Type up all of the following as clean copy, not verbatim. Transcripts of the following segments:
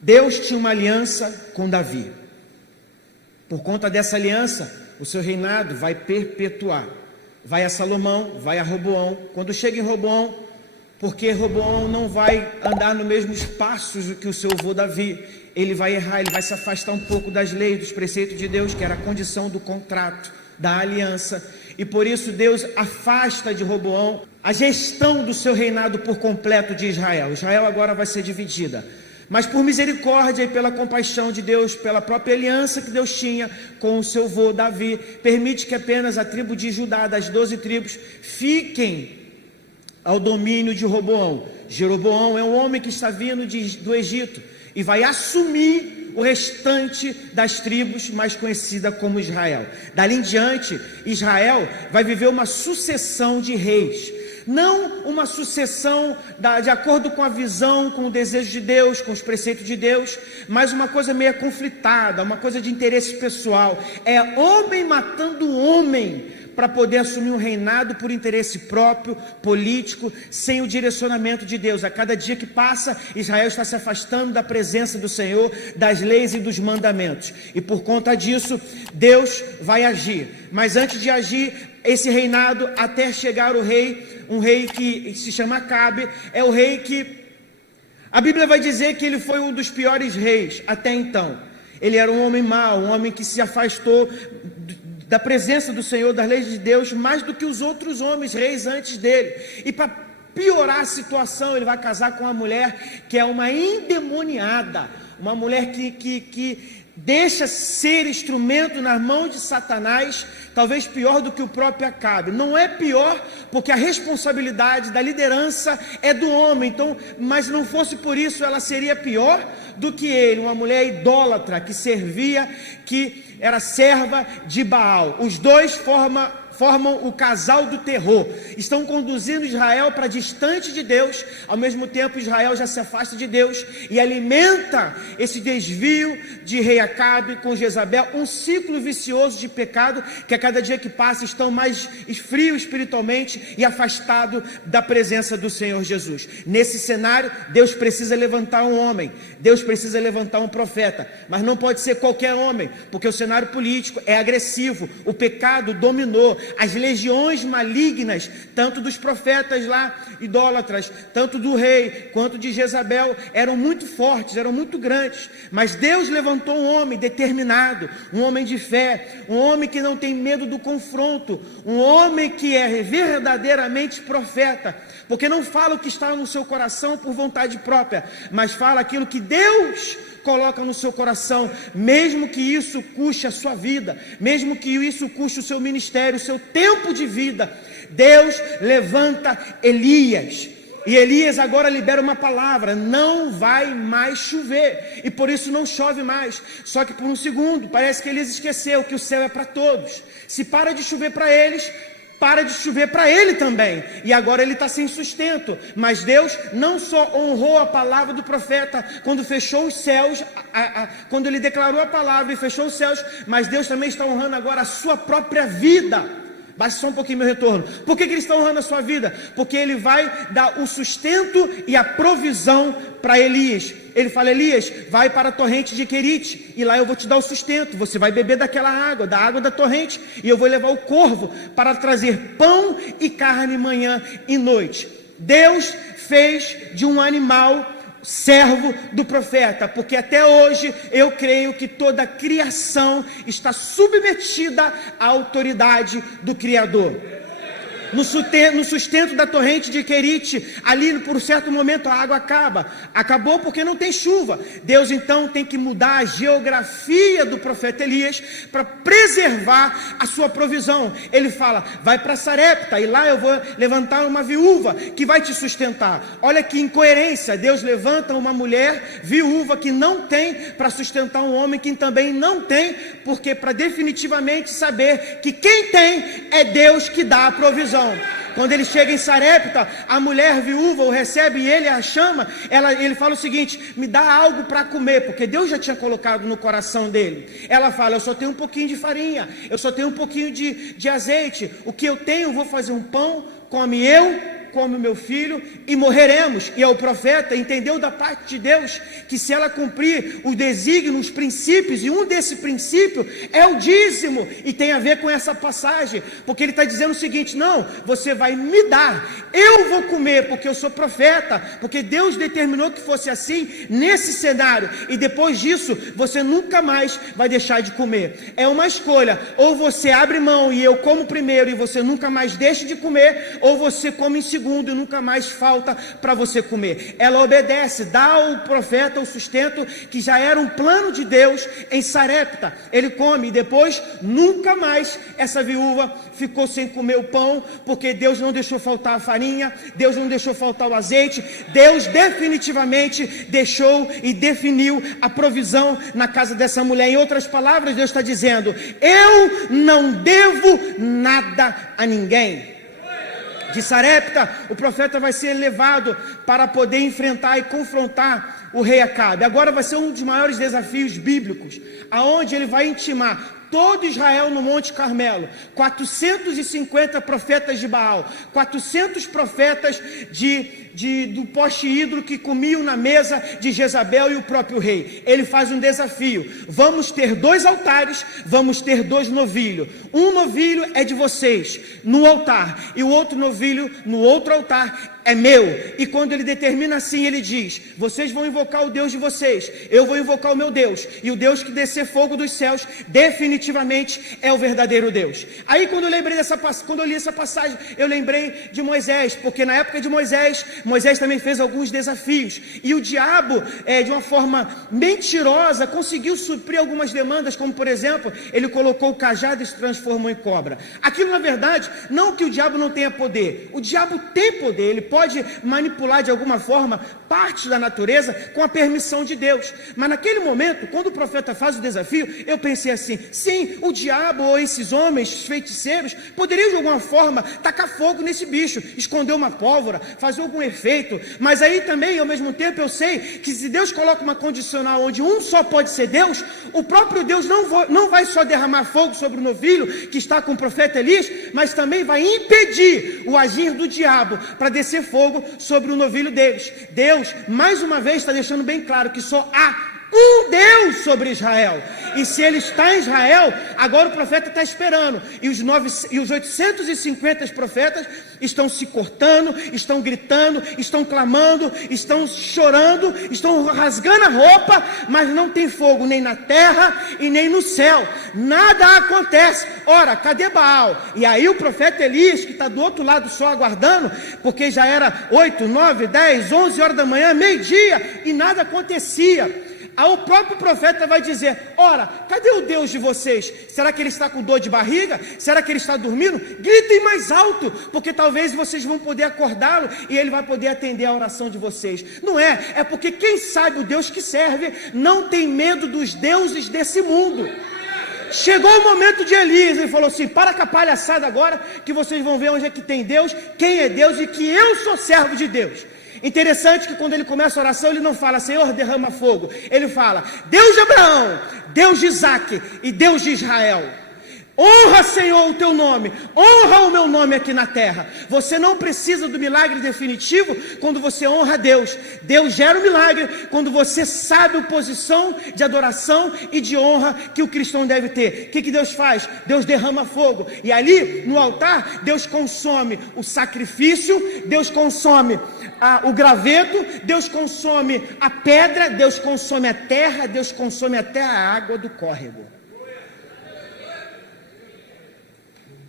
Deus tinha uma aliança com Davi. Por conta dessa aliança, o seu reinado vai perpetuar. Vai a Salomão, vai a Roboão. Quando chega em Roboão, porque Roboão não vai andar nos mesmos passos que o seu avô Davi, ele vai errar, ele vai se afastar um pouco das leis, dos preceitos de Deus, que era a condição do contrato, da aliança, e por isso Deus afasta de Roboão a gestão do seu reinado por completo de Israel. Israel agora vai ser dividida, mas por misericórdia e pela compaixão de Deus, pela própria aliança que Deus tinha com o seu avô Davi, permite que apenas a tribo de Judá, das 12 tribos, fiquem ao domínio de Roboão. Jeroboão é um homem que está vindo do Egito e vai assumir o restante das tribos, mais conhecida como Israel. Dali em diante, Israel vai viver uma sucessão de reis. Não uma sucessão de acordo com a visão, com o desejo de Deus, com os preceitos de Deus, mas uma coisa meio conflitada, uma coisa de interesse pessoal. É homem matando homem para poder assumir um reinado por interesse próprio, político, sem o direcionamento de Deus. A cada dia que passa, Israel está se afastando da presença do Senhor, das leis e dos mandamentos. E por conta disso, Deus vai agir. Mas antes de agir, esse reinado, até chegar o rei, um rei que se chama Acabe, é o rei que a Bíblia vai dizer que ele foi um dos piores reis até então. Ele era um homem mau, um homem que se afastou da presença do Senhor, das leis de Deus, mais do que os outros homens, reis antes dele. E para piorar a situação, ele vai casar com uma mulher que é uma endemoniada, uma mulher que deixa ser instrumento nas mãos de Satanás, talvez pior do que o próprio Acabe. Não é pior, porque a responsabilidade da liderança é do homem, então, mas se não fosse por isso, ela seria pior do que ele, uma mulher idólatra, que servia, que era serva de Baal. Os dois formam o casal do terror, estão conduzindo Israel para distante de Deus. Ao mesmo tempo, Israel já se afasta de Deus e alimenta esse desvio de rei Acabe com Jezabel, um ciclo vicioso de pecado, que a cada dia que passa estão mais frios espiritualmente e afastados da presença do Senhor Jesus. Nesse cenário, Deus precisa levantar um homem, Deus precisa levantar um profeta, mas não pode ser qualquer homem, porque o cenário político é agressivo, o pecado dominou. As legiões malignas, tanto dos profetas lá, idólatras, tanto do rei, quanto de Jezabel, eram muito fortes, eram muito grandes. Mas Deus levantou um homem determinado, um homem de fé, um homem que não tem medo do confronto, um homem que é verdadeiramente profeta, porque não fala o que está no seu coração por vontade própria, mas fala aquilo que Deus coloca no seu coração, mesmo que isso custe a sua vida, mesmo que isso custe o seu ministério, o seu tempo de vida. Deus levanta Elias, e Elias agora libera uma palavra: não vai mais chover, e por isso não chove mais. Só que por um segundo, parece que Elias esqueceu que o céu é para todos. Se para de chover para eles, para de chover para ele também, e agora ele está sem sustento. Mas Deus não só honrou a palavra do profeta quando fechou os céus, quando ele declarou a palavra e fechou os céus, mas Deus também está honrando agora a sua própria vida. Baixa só um pouquinho meu retorno. Por que ele está honrando a sua vida? Porque ele vai dar o sustento e a provisão para Elias. Ele fala: Elias, vai para a torrente de Querite, e lá eu vou te dar o sustento. Você vai beber daquela água, da água da torrente, e eu vou levar o corvo para trazer pão e carne manhã e noite. Deus fez de um animal servo do profeta, porque até hoje eu creio que toda a criação está submetida à autoridade do Criador. No sustento da torrente de Querite, ali por um certo momento a água acabou porque não tem chuva. Deus então tem que mudar a geografia do profeta Elias para preservar a sua provisão. Ele fala: vai para Sarepta, e lá eu vou levantar uma viúva que vai te sustentar. Olha que incoerência, Deus levanta uma mulher viúva que não tem para sustentar um homem que também não tem, porque para definitivamente saber que quem tem é Deus que dá a provisão. Quando ele chega em Sarepta, a mulher viúva o recebe e ele a chama. Ele fala o seguinte: me dá algo para comer, porque Deus já tinha colocado no coração dele. Ela fala: eu só tenho um pouquinho de farinha, eu só tenho um pouquinho de azeite. O que eu tenho, eu vou fazer um pão, come eu come o meu filho e morreremos. E o profeta entendeu da parte de Deus que se ela cumprir o desígnio, os princípios, e um desse princípio é o dízimo, e tem a ver com essa passagem, porque ele está dizendo o seguinte: não, você vai me dar, eu vou comer, porque eu sou profeta, porque Deus determinou que fosse assim, nesse cenário, e depois disso, você nunca mais vai deixar de comer. É uma escolha, ou você abre mão e eu como primeiro e você nunca mais deixa de comer, ou você come em segundo e nunca mais falta para você comer. Ela obedece, dá ao profeta o sustento que já era um plano de Deus em Sarepta. Ele come e depois nunca mais essa viúva ficou sem comer o pão, porque Deus não deixou faltar a farinha, Deus não deixou faltar o azeite, Deus definitivamente deixou e definiu a provisão na casa dessa mulher. Em outras palavras, Deus está dizendo: eu não devo nada a ninguém. De Sarepta, o profeta vai ser levado para poder enfrentar e confrontar o rei Acabe. Agora vai ser um dos maiores desafios bíblicos, aonde ele vai intimar todo Israel no Monte Carmelo, 450 profetas de Baal, 400 profetas do poste ídolo que comiam na mesa de Jezabel e o próprio rei. Ele faz um desafio: vamos ter 2 altares, vamos ter 2 novilhos. Um novilho é de vocês no altar, e o outro novilho no outro altar é meu. E quando ele determina assim, ele diz: vocês vão invocar o Deus de vocês, eu vou invocar o meu Deus, e o Deus que descer fogo dos céus definitivamente é o verdadeiro Deus. Aí quando eu li essa passagem, eu lembrei de Moisés, porque na época de Moisés também fez alguns desafios, e o diabo, de uma forma mentirosa, conseguiu suprir algumas demandas, como por exemplo, ele colocou o cajado e se transformou em cobra. Aquilo, na verdade, não que o diabo não tenha poder, o diabo tem poder, ele pode manipular de alguma forma parte da natureza com a permissão de Deus. Mas naquele momento, quando o profeta faz o desafio, eu pensei assim: sim, o diabo ou esses homens feiticeiros poderiam de alguma forma tacar fogo nesse bicho, esconder uma pólvora, fazer algum efeito. Mas aí também, ao mesmo tempo, eu sei que se Deus coloca uma condicional onde um só pode ser Deus, o próprio Deus não vai só derramar fogo sobre o novilho que está com o profeta Elias, mas também vai impedir o agir do diabo para descer fogo sobre o novilho deles. Deus, mais uma vez, está deixando bem claro que só há um Deus sobre Israel, e se ele está em Israel, agora o profeta está esperando, e os 850 profetas estão se cortando, estão gritando, estão clamando, estão chorando, estão rasgando a roupa, mas não tem fogo nem na terra e nem no céu, nada acontece. Ora, cadê Baal? E aí o profeta Elias, que está do outro lado só aguardando, porque já era 8, 9, 10, 11 horas da manhã, meio-dia, e nada acontecia. Aí o próprio profeta vai dizer: ora, cadê o Deus de vocês? Será que ele está com dor de barriga? Será que ele está dormindo? Gritem mais alto, porque talvez vocês vão poder acordá-lo e ele vai poder atender a oração de vocês. Não é porque quem sabe o Deus que serve não tem medo dos deuses desse mundo. Chegou o momento de Elias, ele falou assim: para com a palhaçada agora, que vocês vão ver onde é que tem Deus, quem é Deus e que eu sou servo de Deus. Interessante que quando ele começa a oração, ele não fala: Senhor, derrama fogo. Ele fala: Deus de Abraão, Deus de Isaac e Deus de Israel, honra, Senhor, o teu nome, honra o meu nome aqui na terra. Você não precisa do milagre definitivo quando você honra a Deus. Deus gera o milagre quando você sabe a posição de adoração e de honra que o cristão deve ter. O que Deus faz? Deus derrama fogo, e ali no altar Deus consome o sacrifício, Deus consome o graveto, Deus consome a pedra, Deus consome a terra, Deus consome até a água do córrego.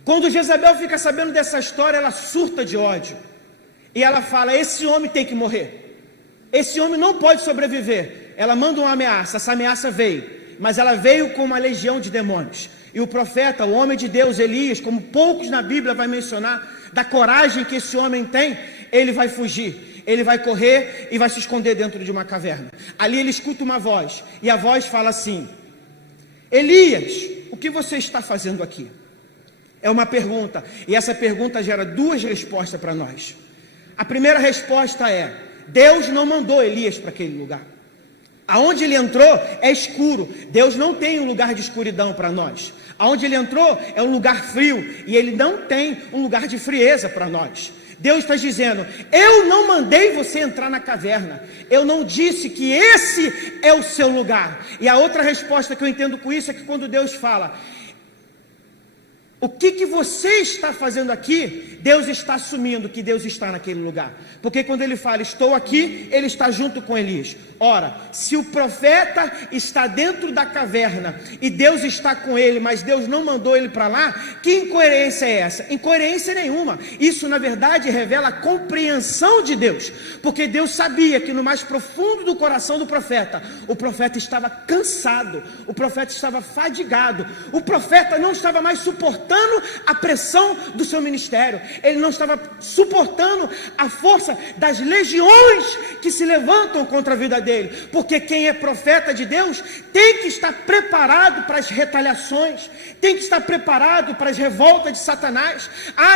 Quando Jezabel fica sabendo dessa história, ela surta de ódio, e ela fala: esse homem tem que morrer, esse homem não pode sobreviver. Ela manda uma ameaça, essa ameaça veio, mas ela veio com uma legião de demônios, e o profeta, o homem de Deus, Elias, como poucos na Bíblia vai mencionar, da coragem que esse homem tem, ele vai fugir, ele vai correr e vai se esconder dentro de uma caverna. Ali ele escuta uma voz, e a voz fala assim: Elias, o que você está fazendo aqui? É uma pergunta, e essa pergunta gera 2 respostas para nós. A primeira resposta é: Deus não mandou Elias para aquele lugar. Aonde ele entrou é escuro. Deus não tem um lugar de escuridão para nós. Aonde ele entrou é um lugar frio, e ele não tem um lugar de frieza para nós. Deus está dizendo: eu não mandei você entrar na caverna, eu não disse que esse é o seu lugar. E a outra resposta que eu entendo com isso é que quando Deus fala: o que você está fazendo aqui? Deus está assumindo que Deus está naquele lugar. Porque quando ele fala estou aqui, ele está junto com Elias. Ora, se o profeta está dentro da caverna e Deus está com ele, mas Deus não mandou ele para lá, que incoerência é essa? Incoerência nenhuma. Isso na verdade revela a compreensão de Deus. Porque Deus sabia que no mais profundo do coração do profeta, o profeta estava cansado, o profeta estava fadigado, o profeta não estava mais suportando a pressão do seu ministério, ele não estava suportando a força das legiões que se levantam contra a vida dele, porque quem é profeta de Deus tem que estar preparado para as retaliações, tem que estar preparado para as revoltas de Satanás.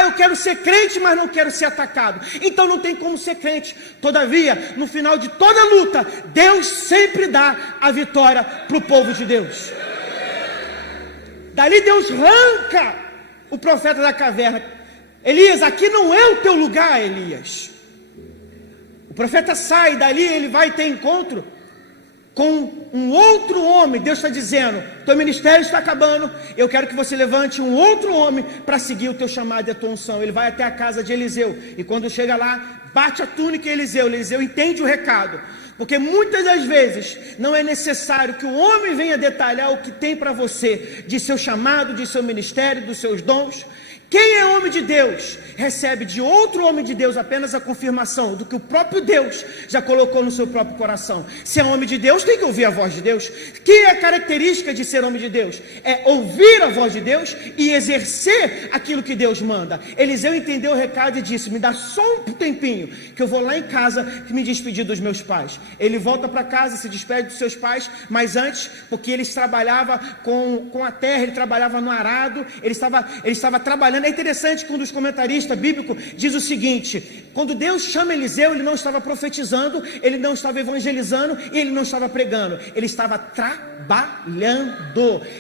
Eu quero ser crente, mas não quero ser atacado, então não tem como ser crente. Todavia, no final de toda luta, Deus sempre dá a vitória para o povo de Deus. Dali Deus arranca o profeta da caverna. Elias, aqui não é o teu lugar, Elias. O profeta sai dali, ele vai ter encontro com um outro homem. Deus está dizendo: teu ministério está acabando, eu quero que você levante um outro homem para seguir o teu chamado e a tua unção. Ele vai até a casa de Eliseu, e quando chega lá, bate a túnica em Eliseu. Eliseu entende o recado, porque muitas das vezes não é necessário que o homem venha detalhar o que tem para você, de seu chamado, de seu ministério, dos seus dons. Quem é homem de Deus recebe de outro homem de Deus apenas a confirmação do que o próprio Deus já colocou no seu próprio coração. Se é homem de Deus, tem que ouvir a voz de Deus. Que é a característica de ser homem de Deus? É ouvir a voz de Deus e exercer aquilo que Deus manda. Eliseu entendeu o recado e disse: me dá só um tempinho, que eu vou lá em casa me despedir dos meus pais. Ele volta para casa, se despede dos seus pais, mas antes, porque eles trabalhavam com a terra, ele trabalhava no arado, ele estava trabalhando. É interessante quando os comentaristas bíblicos dizem o seguinte: quando Deus chama Eliseu, ele não estava profetizando, ele não estava evangelizando e ele não estava pregando, ele estava trabalhando.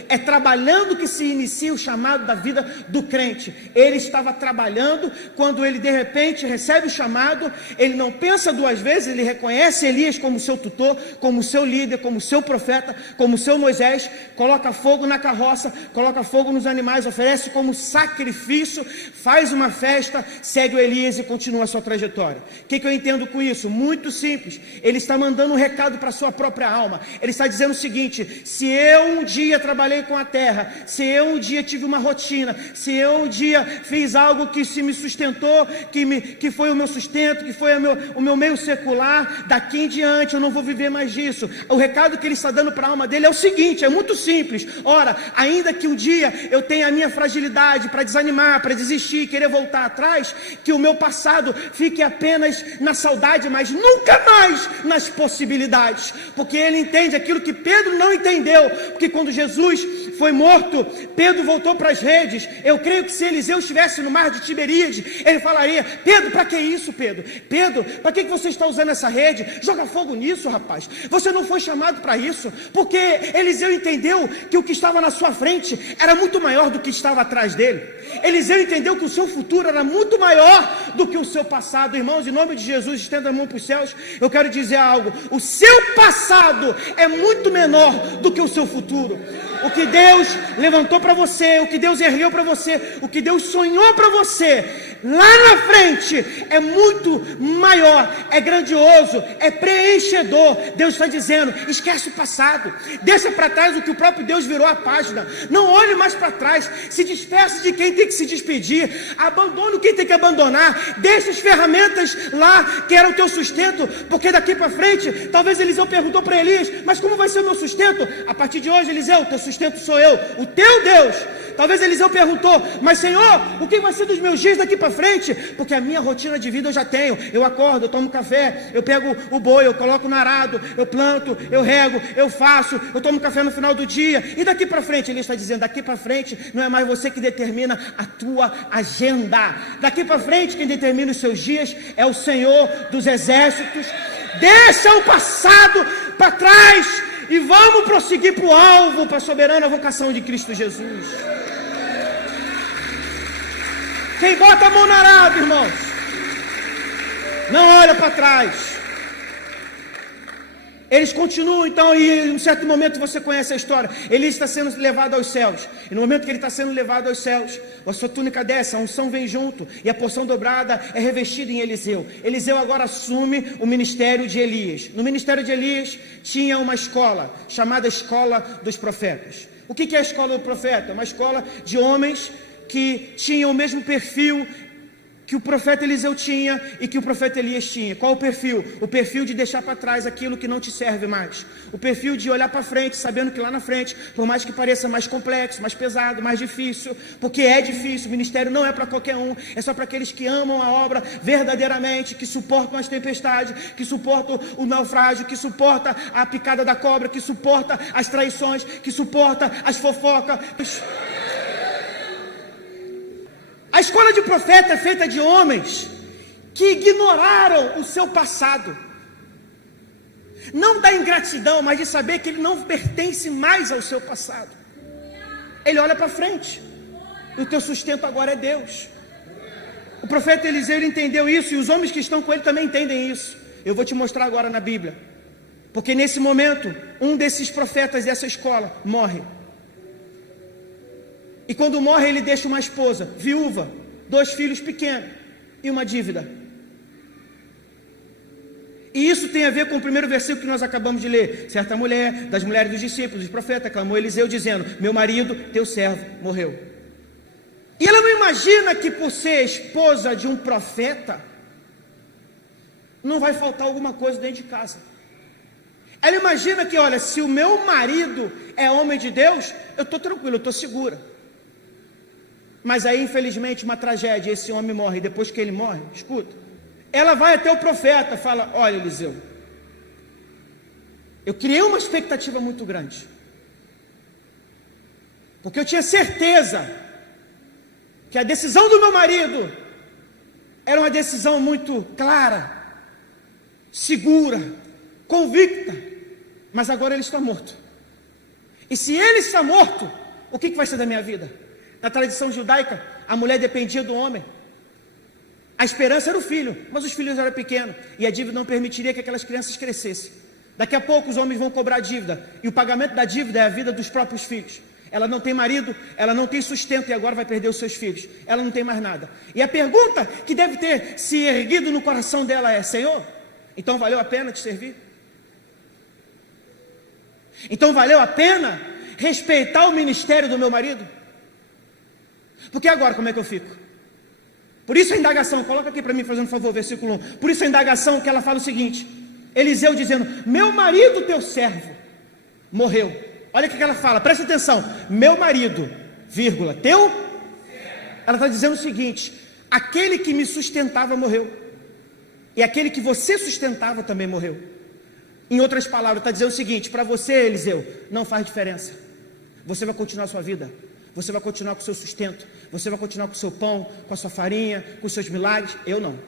É trabalhando que se inicia o chamado da vida do crente. Ele estava trabalhando. Quando ele de repente recebe o chamado, ele não pensa duas vezes, ele reconhece Elias como seu tutor, como seu líder, como seu profeta, como seu Moisés, coloca fogo na carroça, coloca fogo nos animais, oferece como sacrifício, faz uma festa, segue o Elias e continua a sua trajetória. O que eu entendo com isso? Muito simples. Ele está mandando um recado para a sua própria alma. Ele está dizendo o seguinte: se eu um dia trabalhei com a terra, se eu um dia tive uma rotina, se eu um dia fiz algo que se me sustentou, que foi o meu sustento, que foi o meu meio secular, daqui em diante eu não vou viver mais disso. O recado que ele está dando para a alma dele é o seguinte, é muito simples: ora, ainda que um dia eu tenha a minha fragilidade para desanimar, para desistir, querer voltar atrás, que o meu passado fique apenas na saudade, mas nunca mais nas possibilidades, porque ele entende aquilo que Pedro não entendeu, porque quando Jesus foi morto, Pedro voltou para as redes. Eu creio que se Eliseu estivesse no mar de Tiberíades, ele falaria: Pedro, para que isso, Pedro? Pedro, para que você está usando essa rede? Joga fogo nisso, rapaz, você não foi chamado para isso. Porque Eliseu entendeu que o que estava na sua frente era muito maior do que estava atrás dele. Eliseu entendeu que o seu futuro era muito maior do que o seu passado. Irmãos, em nome de Jesus, estenda a mão para os céus. Eu quero dizer algo: o seu passado é muito menor do que o seu futuro. O que Deus levantou para você, o que Deus ergueu para você, o que Deus sonhou para você, lá na frente, é muito maior, é grandioso, é preenchedor. Deus está dizendo: esquece o passado, deixa para trás o que o próprio Deus virou a página, não olhe mais para trás, se despeça de quem tem que se despedir, abandone quem tem que abandonar, deixa as ferramentas lá que era o teu sustento, porque daqui para frente, talvez Eliseu perguntou para Elias: mas como vai ser o meu sustento? A partir de hoje, Eliseu, teu sustento sou eu, o teu Deus. Talvez Eliseu perguntou: mas Senhor, o que vai ser dos meus dias daqui para frente? Porque a minha rotina de vida eu já tenho. Eu acordo, eu tomo café, eu pego o boi, eu coloco no arado, eu planto, eu rego, eu faço, eu tomo café no final do dia. E daqui para frente? Ele está dizendo: daqui para frente não é mais você que determina a tua agenda. Daqui para frente quem determina os seus dias é o Senhor dos exércitos. Deixa o passado para trás e vamos prosseguir para o alvo, para a soberana vocação de Cristo Jesus. Quem bota a mão no arado, irmãos, Não olha para trás. Eles continuam então, e em um certo momento você conhece a história. Elias está sendo levado aos céus. E no momento que ele está sendo levado aos céus, a sua túnica desce, a unção vem junto, e a porção dobrada é revestida em Eliseu. Eliseu agora assume o ministério de Elias. No ministério de Elias tinha uma escola, chamada Escola dos Profetas. O que é a escola do profeta? Uma escola de homens que tinham o mesmo perfil que o profeta Eliseu tinha e que o profeta Elias tinha. Qual o perfil? O perfil de deixar para trás aquilo que não te serve mais. O perfil de olhar para frente, sabendo que lá na frente, por mais que pareça mais complexo, mais pesado, mais difícil, porque é difícil, o ministério não é para qualquer um, é só para aqueles que amam a obra verdadeiramente, que suportam as tempestades, que suportam o naufrágio, que suportam a picada da cobra, que suportam as traições, que suportam as fofocas. A escola de profeta é feita de homens que ignoraram o seu passado. Não da ingratidão, mas de saber que ele não pertence mais ao seu passado. Ele olha para frente. E o teu sustento agora é Deus. O profeta Eliseu entendeu isso, e os homens que estão com ele também entendem isso. Eu vou te mostrar agora na Bíblia. Porque nesse momento, um desses profetas dessa escola morre. E quando morre, ele deixa uma esposa, viúva, 2 filhos pequenos e uma dívida. E isso tem a ver com o primeiro versículo que nós acabamos de ler. Certa mulher, das mulheres dos discípulos, dos profetas, clamou Eliseu dizendo: meu marido, teu servo, morreu. E ela não imagina que por ser esposa de um profeta, não vai faltar alguma coisa dentro de casa. Ela imagina que, olha, se o meu marido é homem de Deus, eu estou tranquilo, eu estou segura. Mas aí, infelizmente, uma tragédia, esse homem morre. E depois que ele morre, escuta, ela vai até o profeta, fala: olha, Eliseu, eu criei uma expectativa muito grande, porque eu tinha certeza que a decisão do meu marido era uma decisão muito clara, segura, convicta, mas agora ele está morto. E se ele está morto, o que vai ser da minha vida? Na tradição judaica, a mulher dependia do homem. A esperança era o filho, mas os filhos eram pequenos, e a dívida não permitiria que aquelas crianças crescessem. Daqui a pouco os homens vão cobrar a dívida, e o pagamento da dívida é a vida dos próprios filhos. Ela não tem marido, ela não tem sustento, e agora vai perder os seus filhos. Ela não tem mais nada. E a pergunta que deve ter se erguido no coração dela é: Senhor, então valeu a pena te servir? Então valeu a pena respeitar o ministério do meu marido? Porque agora como é que eu fico? Por isso a indagação, coloca aqui para mim, fazendo um favor, versículo 1. Por isso a indagação que ela fala o seguinte: Eliseu dizendo: meu marido, teu servo, morreu. Olha o que ela fala, presta atenção: meu marido, vírgula, teu? Ela está dizendo o seguinte: aquele que me sustentava morreu, e aquele que você sustentava também morreu. Em outras palavras, está dizendo o seguinte: para você, Eliseu, não faz diferença. Você vai continuar a sua vida, você vai continuar com o seu sustento, você vai continuar com o seu pão, com a sua farinha, com os seus milagres. Eu não,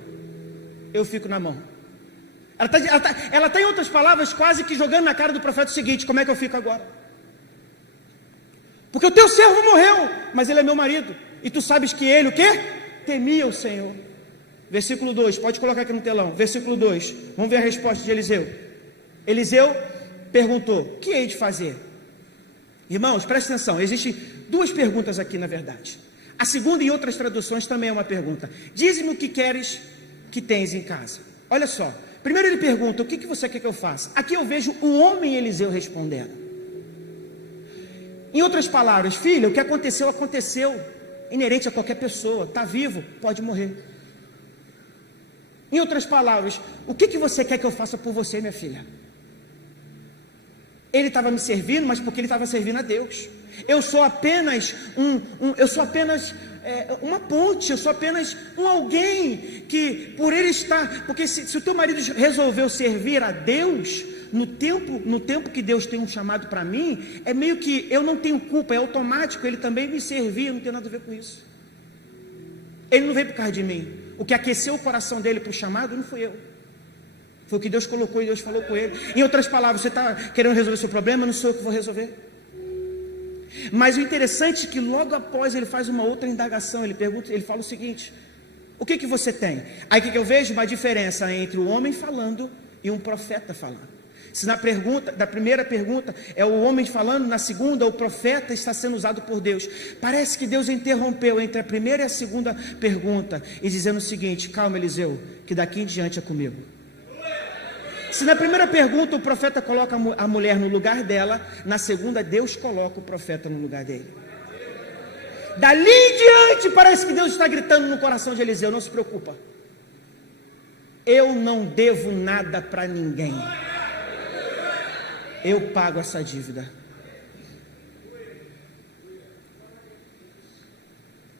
eu fico na mão. Ela está em outras palavras quase que jogando na cara do profeta o seguinte: como é que eu fico agora? Porque o teu servo morreu, mas ele é meu marido, e tu sabes que ele, o quê? Temia o Senhor. Versículo 2, pode colocar aqui no telão. Versículo 2, vamos ver a resposta de Eliseu. Eliseu perguntou: o que hei de fazer? Irmãos, presta atenção, existem 2 perguntas aqui na verdade. A segunda, em outras traduções, também é uma pergunta: dize-me o que queres que tens em casa. Olha só, primeiro ele pergunta: o que você quer que eu faça? Aqui eu vejo o homem Eliseu respondendo. Em outras palavras: filha, o que aconteceu, aconteceu, inerente a qualquer pessoa, está vivo, pode morrer. Em outras palavras, o que você quer que eu faça por você, minha filha? Ele estava me servindo, mas porque ele estava servindo a Deus. Eu sou apenas uma ponte, eu sou apenas um alguém que por ele estar, porque se o teu marido resolveu servir a Deus, no tempo que Deus tem um chamado para mim, é meio que eu não tenho culpa, é automático, ele também me servia, não tem nada a ver com isso. Ele não veio por causa de mim. O que aqueceu o coração dele para o chamado não fui eu. Foi o que Deus colocou e Deus falou com ele. Em outras palavras, você está querendo resolver seu problema, não sou eu que vou resolver. Mas o interessante é que logo após ele faz uma outra indagação. Ele pergunta, ele fala o seguinte: O que você tem? Aí o que eu vejo? Uma diferença entre o homem falando e um profeta falando. Se da primeira pergunta é o homem falando, na segunda o profeta está sendo usado por Deus. Parece que Deus interrompeu entre a primeira e a segunda pergunta e dizendo o seguinte: calma, Eliseu, que daqui em diante é comigo. Se na primeira pergunta o profeta coloca a mulher no lugar dela, na segunda Deus coloca o profeta no lugar dele. Dali em diante parece que Deus está gritando no coração de Eliseu: não se preocupa, eu não devo nada para ninguém, eu pago essa dívida.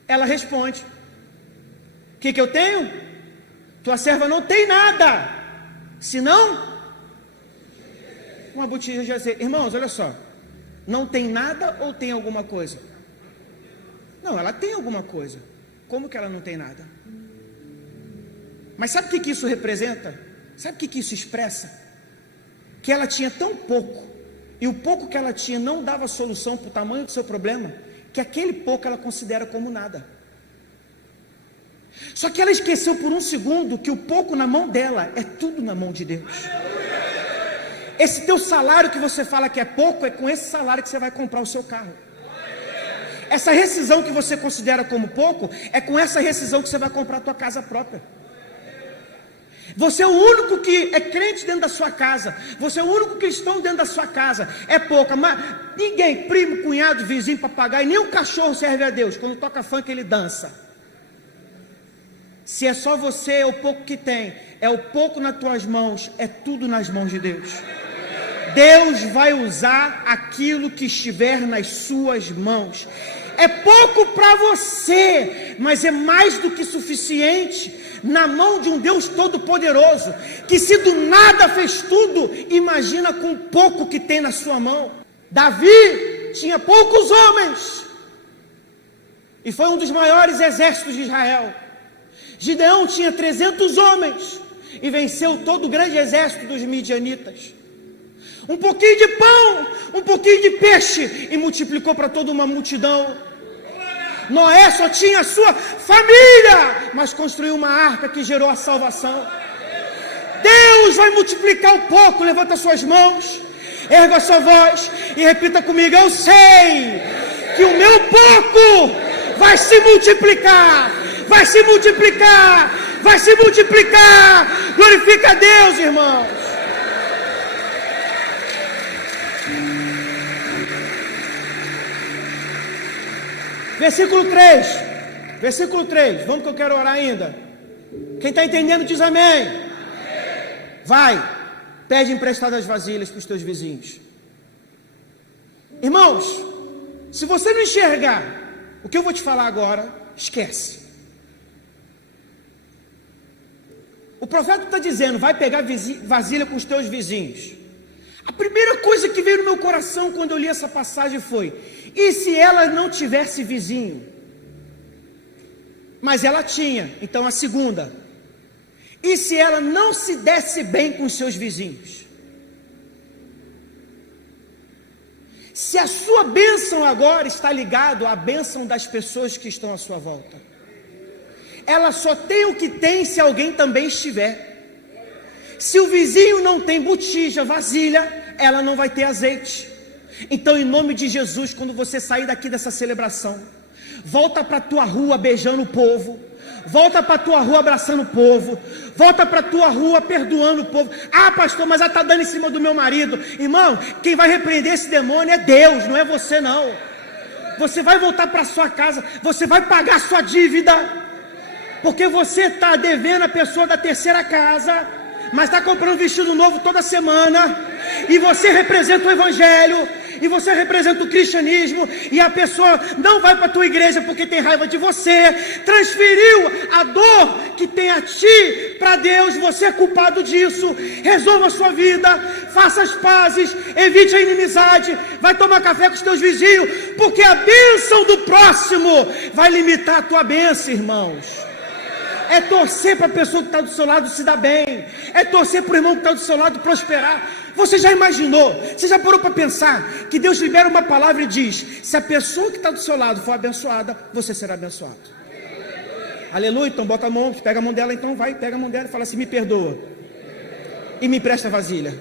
Ela responde: o que eu tenho? Tua serva não tem nada, senão uma botija de azeite. Irmãos, olha só, não tem nada ou tem alguma coisa? Não, ela tem alguma coisa. Como que ela não tem nada? Mas sabe o que isso representa? Sabe o que isso expressa? Que ela tinha tão pouco, e o pouco que ela tinha não dava solução para o tamanho do seu problema, que aquele pouco ela considera como nada. Só que ela esqueceu por um segundo que o pouco na mão dela é tudo na mão de Deus. Esse teu salário que você fala que é pouco, é com esse salário que você vai comprar o seu carro. Essa rescisão que você considera como pouco, é com essa rescisão que você vai comprar a tua casa própria. Você é o único que é crente dentro da sua casa. Você é o único cristão dentro da sua casa. É pouca, mas ninguém, primo, cunhado, vizinho, papagaio, nem um cachorro serve a Deus. Quando toca funk ele dança. Se é só você, é o pouco que tem. É o pouco nas tuas mãos, é tudo nas mãos de Deus. Deus vai usar aquilo que estiver nas suas mãos. É pouco para você, mas é mais do que suficiente na mão de um Deus todo-poderoso, que se do nada fez tudo, imagina com o pouco que tem na sua mão. Davi tinha poucos homens, e foi um dos maiores exércitos de Israel. Gideão tinha 300 homens, e venceu todo o grande exército dos midianitas. Um pouquinho de pão, um pouquinho de peixe, e multiplicou para toda uma multidão. Noé só tinha a sua família, mas construiu uma arca que gerou a salvação. Deus vai multiplicar o pouco. Levanta suas mãos, erga a sua voz e repita comigo: eu sei que o meu pouco vai se multiplicar, vai se multiplicar, vai se multiplicar. Glorifica a Deus, irmãos. Versículo 3, vamos que eu quero orar ainda. Quem está entendendo diz amém. Vai, pede emprestadas vasilhas para os teus vizinhos. Irmãos, se você não enxergar o que eu vou te falar agora, esquece. O profeta está dizendo: vai pegar vasilha com os teus vizinhos. A primeira coisa que veio no meu coração quando eu li essa passagem foi: e se ela não tivesse vizinho? Mas ela tinha. Então a segunda: e se ela não se desse bem com os seus vizinhos? Se a sua bênção agora está ligada à bênção das pessoas que estão à sua volta, ela só tem o que tem se alguém também estiver. Se o vizinho não tem botija, vasilha, ela não vai ter azeite. Então, em nome de Jesus, quando você sair daqui dessa celebração, volta para a tua rua beijando o povo, volta para a tua rua abraçando o povo, volta para a tua rua perdoando o povo. Ah, pastor, mas ela está dando em cima do meu marido. Irmão, quem vai repreender esse demônio é Deus, não é você não. Você vai voltar para a sua casa, você vai pagar a sua dívida, porque você está devendo a pessoa da terceira casa, mas está comprando vestido novo toda semana, e você representa o evangelho, e você representa o cristianismo, e a pessoa não vai para a tua igreja porque tem raiva de você, transferiu a dor que tem a ti para Deus. Você é culpado disso. Resolva a sua vida, faça as pazes, evite a inimizade, vai tomar café com os teus vizinhos, porque a bênção do próximo vai limitar a tua bênção, irmãos. É torcer para a pessoa que está do seu lado se dar bem, é torcer para o irmão que está do seu lado prosperar. Você já imaginou, você já parou para pensar que Deus libera uma palavra e diz: se a pessoa que está do seu lado for abençoada, você será abençoado. Aleluia, então bota a mão, pega a mão dela, então vai, pega a mão dela e fala assim, me perdoa. E me empresta a vasilha.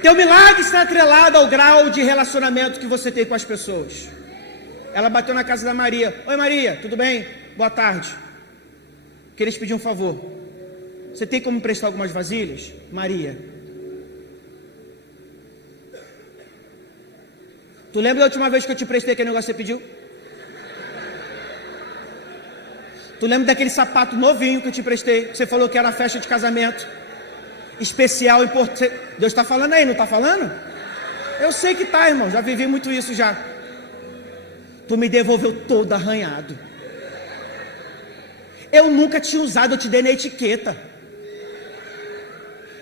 Teu milagre está atrelado ao grau de relacionamento que você tem com as pessoas. Ela bateu na casa da Maria. Oi Maria, tudo bem? Boa tarde. Queria te pedir um favor. Você tem como me emprestar algumas vasilhas? Maria. Tu lembra da última vez que eu te emprestei aquele negócio que você pediu? Tu lembra daquele sapato novinho que eu te emprestei? Você falou que era festa de casamento especial, importante. Deus está falando aí, não está falando? Eu sei que está, irmão, já vivi muito isso já. Tu me devolveu todo arranhado. Eu nunca tinha usado, eu te dei na etiqueta.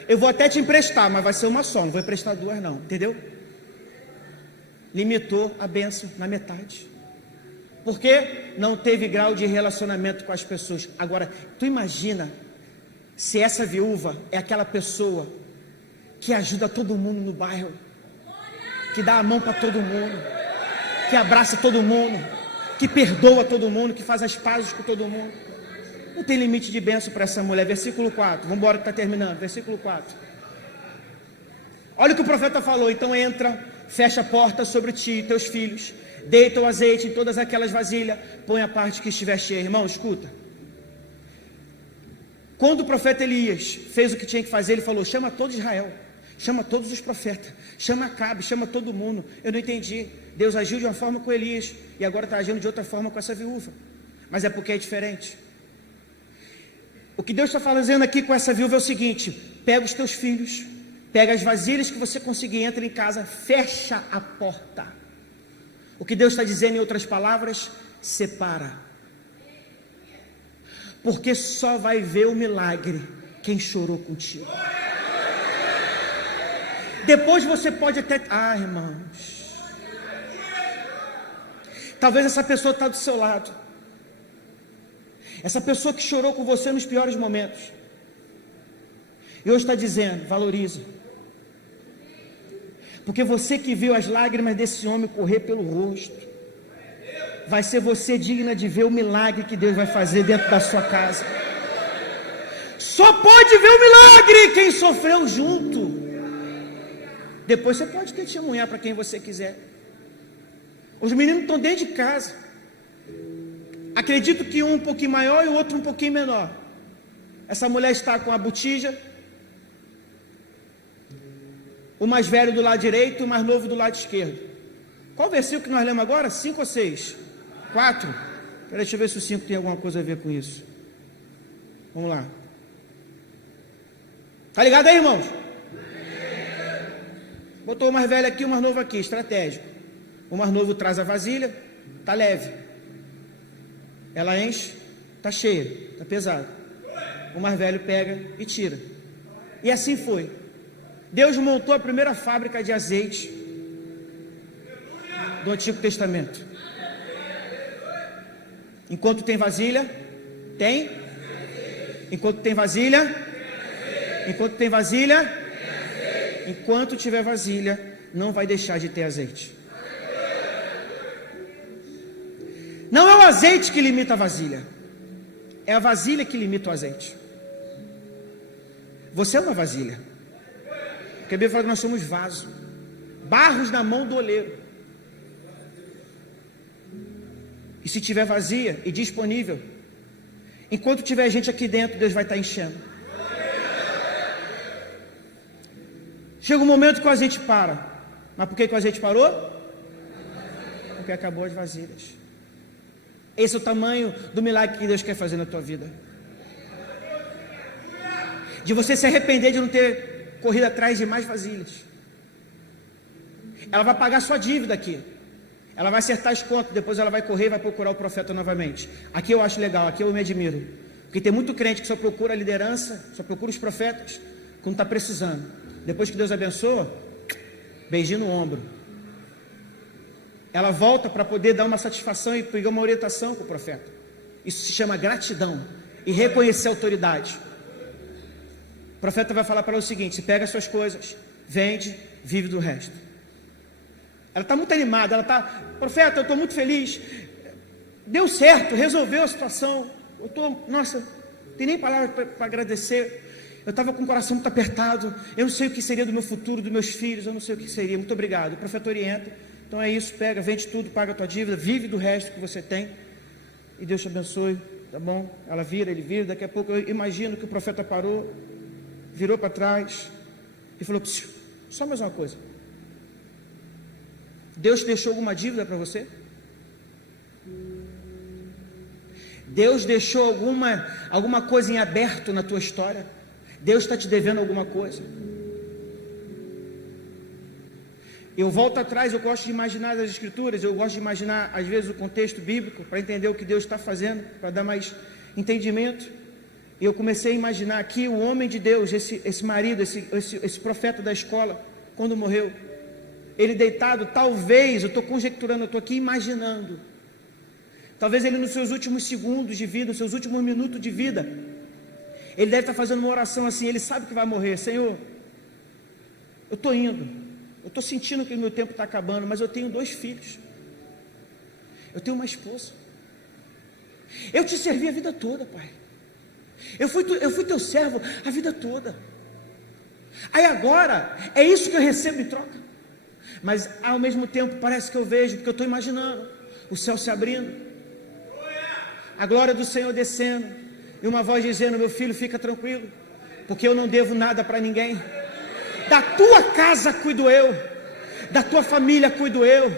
Eu vou até te emprestar, mas vai ser uma só, não vou emprestar duas não, entendeu? Limitou a bênção na metade. Porque não teve grau de relacionamento com as pessoas. Agora, tu imagina se essa viúva é aquela pessoa que ajuda todo mundo no bairro, que dá a mão para todo mundo, que abraça todo mundo, que perdoa todo mundo, que faz as pazes com todo mundo. Não tem limite de bênção para essa mulher. Versículo 4, vamos embora que está terminando. Versículo 4. Olha o que o profeta falou. Então entra, fecha a porta sobre ti e teus filhos, deita o azeite em todas aquelas vasilhas, põe a parte que estiver cheia. Irmão, escuta. Quando o profeta Elias fez o que tinha que fazer, ele falou, chama todo Israel, chama todos os profetas, chama Acabe, chama todo mundo. Eu não entendi. Deus agiu de uma forma com Elias e agora está agindo de outra forma com essa viúva. Mas é porque é diferente. O que Deus está fazendo aqui com essa viúva é o seguinte: pega os teus filhos, pega as vasilhas que você conseguir, entra em casa, fecha a porta. O que Deus está dizendo, em outras palavras, separa. Porque só vai ver o milagre quem chorou contigo. Depois você pode até... irmãos, talvez essa pessoa está do seu lado. Essa pessoa que chorou com você nos piores momentos. E hoje está dizendo, valoriza. Porque você que viu as lágrimas desse homem correr pelo rosto, vai ser você digna de ver o milagre que Deus vai fazer dentro da sua casa. Só pode ver o milagre quem sofreu junto. Depois você pode testemunhar para quem você quiser. Os meninos estão dentro de casa. Acredito que um pouquinho maior e o outro um pouquinho menor. Essa mulher está com a botija, o mais velho do lado direito e o mais novo do lado esquerdo. Qual versículo que nós lemos agora? 5 ou 6? 4? Peraí, deixa eu ver se o 5 tem alguma coisa a ver com isso. Vamos lá. Tá ligado aí, irmãos? Botou o mais velho aqui, o mais novo aqui, estratégico. O mais novo traz a vasilha, tá leve. Ela enche, tá cheia, tá pesada. O mais velho pega e tira. E assim foi. Deus montou a primeira fábrica de azeite do Antigo Testamento. Enquanto tem vasilha, tem. Enquanto tem vasilha, enquanto tem vasilha, enquanto tiver vasilha, não vai deixar de ter azeite. Não é o azeite que limita a vasilha, é a vasilha que limita o azeite. Você é uma vasilha. Porque a Bíblia fala que nós somos vaso, barros na mão do oleiro. E se tiver vazia e disponível, enquanto tiver gente aqui dentro, Deus vai estar enchendo. Chega um momento que o azeite para. Mas por que o azeite parou? Porque acabou as vasilhas. Esse é o tamanho do milagre que Deus quer fazer na tua vida. De você se arrepender de não ter corrido atrás de mais vasilhas. Ela vai pagar sua dívida aqui. Ela vai acertar as contas, depois ela vai correr e vai procurar o profeta novamente. Aqui eu acho legal, aqui eu me admiro. Porque tem muito crente que só procura a liderança, só procura os profetas, quando está precisando. Depois que Deus abençoa, beijinho no ombro. ela volta para poder dar uma satisfação e pegar uma orientação com o profeta. Isso se chama gratidão e reconhecer a autoridade. O profeta vai falar para ela o seguinte: você pega as suas coisas, vende, vive do resto. Ela está muito animada, ela está, profeta, eu estou muito feliz, deu certo, resolveu a situação, eu estou, nossa, não tem nem palavra para agradecer, eu estava com o coração muito apertado, eu não sei o que seria do meu futuro, dos meus filhos, eu não sei o que seria, muito obrigado. O profeta orienta, então é isso, pega, vende tudo, paga a tua dívida, vive do resto que você tem, e Deus te abençoe, tá bom? Ela vira, ele vira, daqui a pouco eu imagino que o profeta parou, virou para trás, e falou: só mais uma coisa, Deus te deixou alguma dívida para você? Deus deixou alguma coisa em aberto na tua história? Deus está te devendo alguma coisa? Eu volto atrás, eu gosto de imaginar as escrituras, eu gosto de imaginar às vezes o contexto bíblico, para entender o que Deus está fazendo, para dar mais entendimento. E eu comecei a imaginar aqui o homem de Deus, esse marido, esse profeta da escola, quando morreu, ele deitado, talvez, eu estou conjecturando, eu estou aqui imaginando, talvez ele nos seus últimos segundos de vida, nos seus últimos minutos de vida, ele deve estar fazendo uma oração assim, ele sabe que vai morrer: Senhor, eu estou indo, eu estou sentindo que o meu tempo está acabando, mas eu tenho 2 filhos, eu tenho uma esposa, eu te servi a vida toda, Pai, eu fui teu servo a vida toda, aí agora, é isso que eu recebo em troca. Mas ao mesmo tempo parece que eu vejo, porque eu estou imaginando o céu se abrindo, a glória do Senhor descendo, e uma voz dizendo: meu filho, fica tranquilo, porque eu não devo nada para ninguém, da tua casa cuido eu, da tua família cuido eu,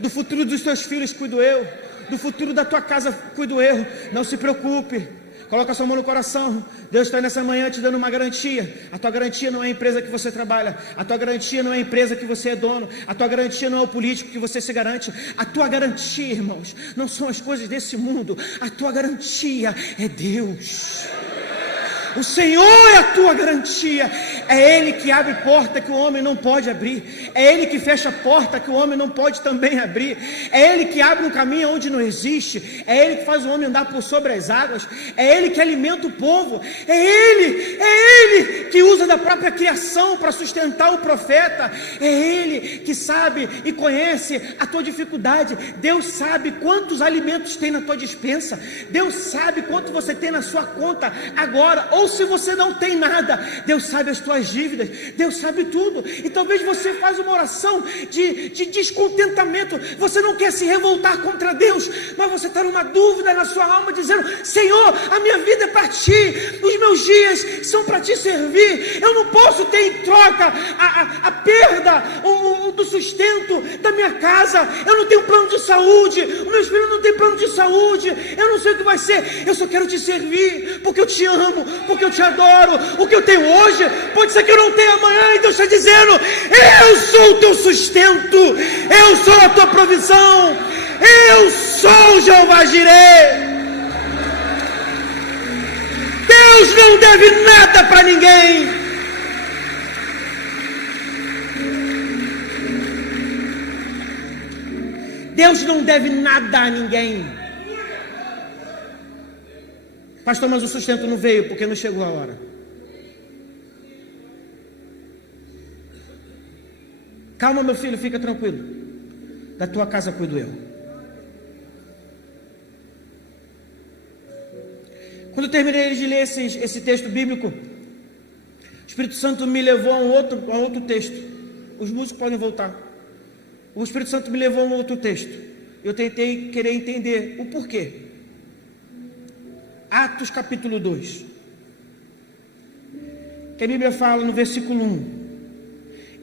do futuro dos teus filhos cuido eu, do futuro da tua casa cuido eu, não se preocupe. Coloca a sua mão no coração. Deus está nessa manhã te dando uma garantia. A tua garantia não é a empresa que você trabalha, a tua garantia não é a empresa que você é dono, a tua garantia não é o político que você se garante. A tua garantia, irmãos, não são as coisas desse mundo, a tua garantia é Deus. O Senhor é a tua garantia. É Ele que abre porta que o homem não pode abrir, é Ele que fecha porta que o homem não pode também abrir, é Ele que abre um caminho onde não existe, é Ele que faz o homem andar por sobre as águas, é Ele que alimenta o povo, é Ele que usa da própria criação para sustentar o profeta, é Ele que sabe e conhece a tua dificuldade. Deus sabe quantos alimentos tem na tua despensa, Deus sabe quanto você tem na sua conta agora, ou se você não tem nada, Deus sabe as tuas dívidas, Deus sabe tudo. E talvez você faz uma oração de descontentamento, você não quer se revoltar contra Deus, mas você está numa dúvida na sua alma, dizendo: Senhor, a minha vida é para Ti, os meus dias são para Te servir, eu não posso ter em troca a perda do sustento da minha casa, eu não tenho plano de saúde, os meus filhos não têm plano de saúde, eu não sei o que vai ser, eu só quero Te servir, porque eu Te amo, porque eu Te adoro. O que eu tenho hoje pode ser que eu não tenha amanhã, e Deus está dizendo: eu sou o teu sustento, eu sou a tua provisão, eu sou Jeová Jireh. Deus não deve nada para ninguém. Deus não deve nada a ninguém. Pastor, mas o sustento não veio porque não chegou a hora. Calma, meu filho, fica tranquilo. Da tua casa cuido eu. Quando eu terminei de ler esse texto bíblico, o Espírito Santo me levou a um outro texto. Os músicos podem voltar. O Espírito Santo me levou a um outro texto. Eu tentei querer entender o porquê. Atos capítulo 2, que a Bíblia fala no versículo 1,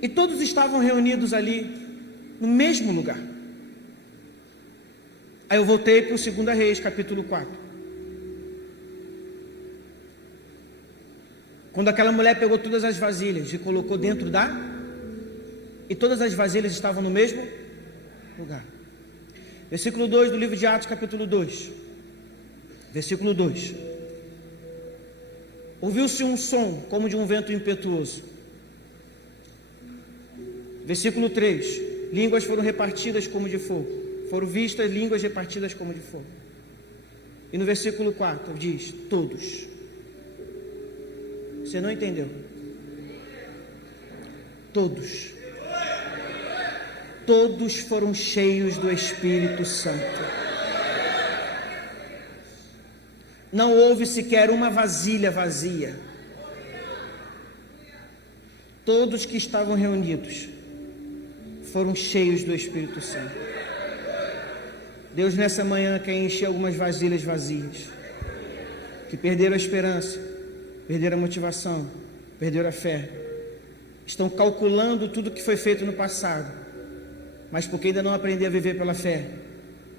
e todos estavam reunidos ali, no mesmo lugar. Aí eu voltei para o 2 Reis, capítulo 4, quando aquela mulher pegou todas as vasilhas e colocou dentro e todas as vasilhas estavam no mesmo lugar. Versículo 2 do livro de Atos, capítulo 2. Versículo 2: ouviu-se um som como de um vento impetuoso. Versículo 3: línguas foram repartidas como de fogo. Foram vistas línguas repartidas como de fogo. E no versículo 4 diz: todos. Você não entendeu? Todos. Todos foram cheios do Espírito Santo. Não houve sequer uma vasilha vazia. Todos que estavam reunidos foram cheios do Espírito Santo. Deus nessa manhã quer encher algumas vasilhas vazias, que perderam a esperança, perderam a motivação, perderam a fé, estão calculando tudo que foi feito no passado, mas porque ainda não aprenderam a viver pela fé,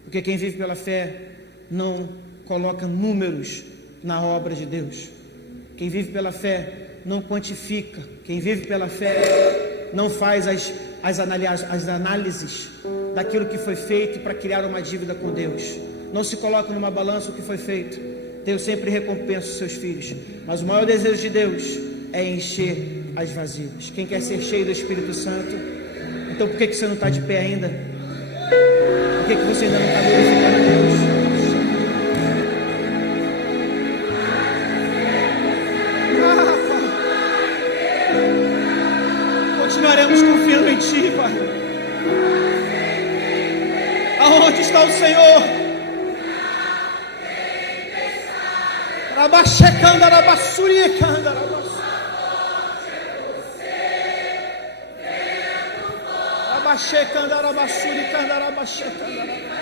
porque quem vive pela fé não coloca números na obra de Deus, quem vive pela fé não quantifica, quem vive pela fé não faz as análises daquilo que foi feito para criar uma dívida com Deus, não se coloca numa balança o que foi feito. Deus sempre recompensa os seus filhos, mas o maior desejo de Deus é encher as vasilhas. Quem quer ser cheio do Espírito Santo, então por que você não está de pé ainda? Por que você ainda não está glorificando a Deus? Continuaremos confiando em Ti, Pai. Aonde está o Senhor? Rabachecanda, rabassuriecanda, rabachecanda, rabassuriecanda, rabachecanda.